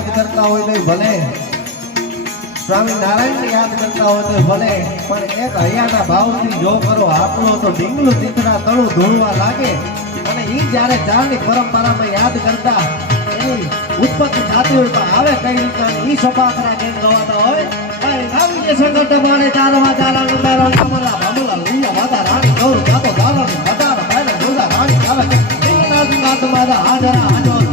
યાદ કરતા હોય તો ભલે, સ્વામી નારાયણને યાદ કરતા હોય તો ભલે, પણ એક હૈયાના ભાવથી જો કરો આટલો તો ઢીંગલું ચિત્રા તળું ધોળવા લાગે. અને ઈ જ્યારે ચારની પરંપરામાં યાદ કરતા એની ઉત્પત્તિ થતી હોય તો આવે કઈ રીતે ઈ સપાકરા કેમ ગવાતા હોય. આવી જે સંકટ મારે ચારવા ચારા ગંધારા કમલા ભમલા લીલા માતા રાણી ગૌર ગાતો દારણ મદાર ભાઈ દુર્ગા રાણી આવે ઈના માતા હાજરા હાજો